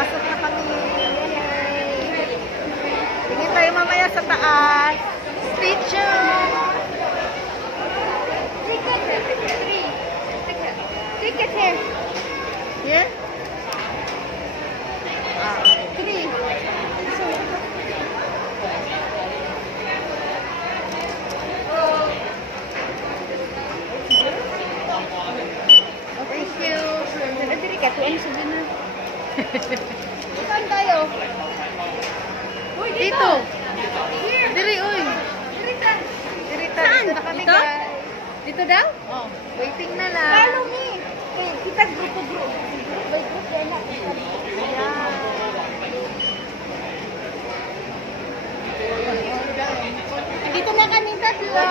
Papasok na kami. Yay! Tingin tayo mamaya sa taas. Stay tuned! Ticket here. Here? Three. Thank you. Nadiri ka, tuwan sa dinner. Saan tayo? Dito. Diri, uy. Dirita. Dito na kami, guys. Dito daw? Oh, waiting na lang. Follow me. Okay, kita grupo. Group by group yan na. Ayan. Dito na kami tatlo.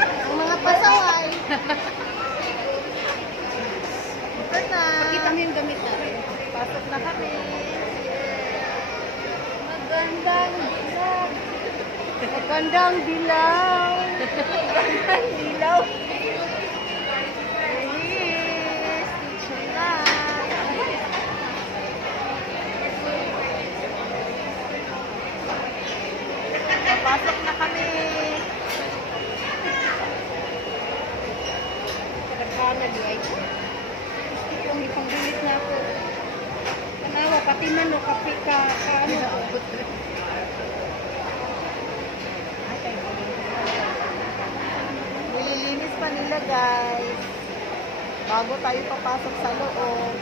Ang mga pasaway. Ito na. Pakita mo yung gamit natin. Pasok na kami. Magandang dilaw. Magandang dilaw. Magandang dilaw. Yes. Teacher na. Papasok na kami. Karagana di ay. Itong ipangbilit na ako. Tanawa, pati man o kapi ka ano. Nililinis pa nila, guys. Bago tayo papasok sa loob.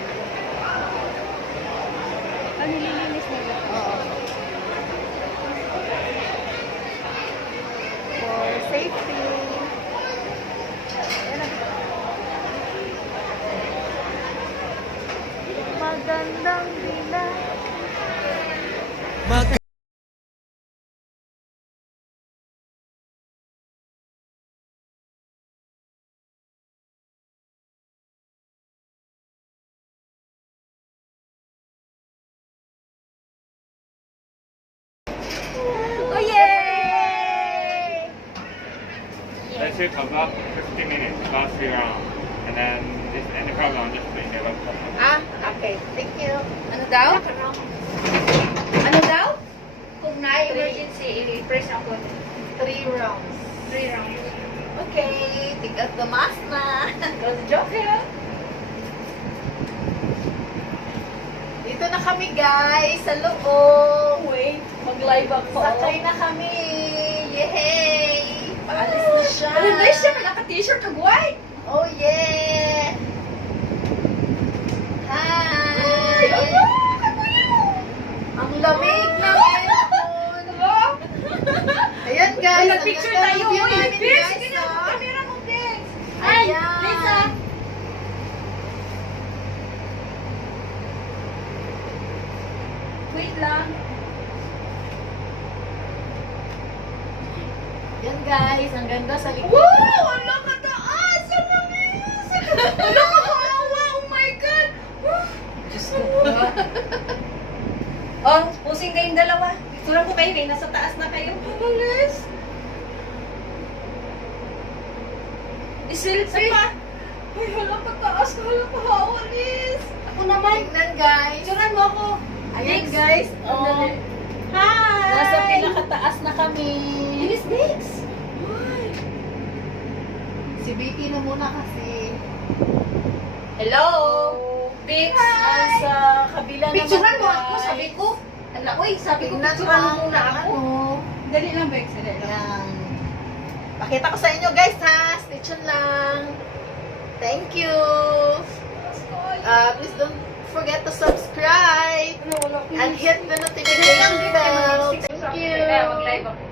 Ano nililinis nila? Oo. For safety. Ayan na. Magandang dilaw. Oh, yay! That should about 50 minutes, last three rounds. And then this end the program just in the laptop. Ah, okay. Thank you. Ano daw? Ano daw? Kung na-emergency, i-press ako. 3 rounds. 3 rounds. Okay, take out the mask na. Go to Joker. Dito na kami, guys, sa loob. Wait, mag-live ako. Sakay na kami. Yay! Paalis na siya. Ano na siya? Naka-t-shirt na white. Oh, yeah! Hi! Ang lamig na ngayon. Ayan, guys. ang Nag-picture ganda ng tayo. view Uy, namin, Bix, guys, ganyan ang oh. camera mo, Bix. Ayan. Lisa. Wait lang. Yan, guys. Ang ganda sa likod. Wow! Wala ka taas! Ang lamis! Wala ka kawawa! Oh my God! Diyos ko ba? Oh, pusing kayong dalawa. Picturean ko kayo, nasa taas na kayo. Alis! Isilpi! Ay, hala ka taas! Hala ka hawalis! Ako naman! Tingnan, guys. Picturean mo ako! Ayan, Next. guys. Oh, Hi! nasa pinakataas na kami. Miss Bix! Si Vicky na muna kasi. Hello! Bix! Sa kabila naman, Picturean mo guys. ako, sabi ko. Ala, uy, sabi ko, Tingnan picturean mo lang muna ang ako. ano. Dali lang, Bex. Dali lang. Ayan. Pakita ko sa inyo, guys, ha. Stay tuned lang. Thank you. Please don't forget to subscribe and hit the notification bell. Thank you. Mag-live ako.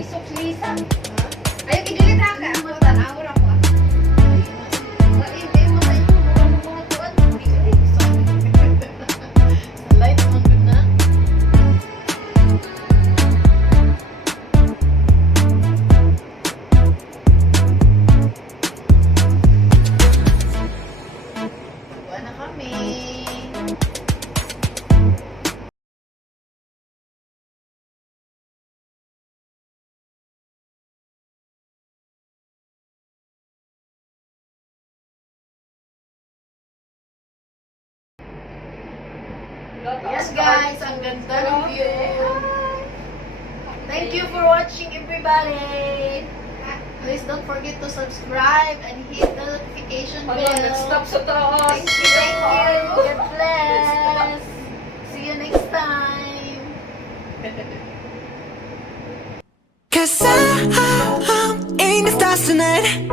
isok Lisa. Ayaw kidulit ha ka. Ako tanawar ako. Hindi mo sa inyo mga tuwan. Light naman good na. Buwan na kami. Yes guys, ang ganda ng view. Thank you for watching everybody. Please don't forget to subscribe and hit the notification bell. Nag-stop sa taas. Thank you. God bless. See you next time. Cause I'm in the stars tonight.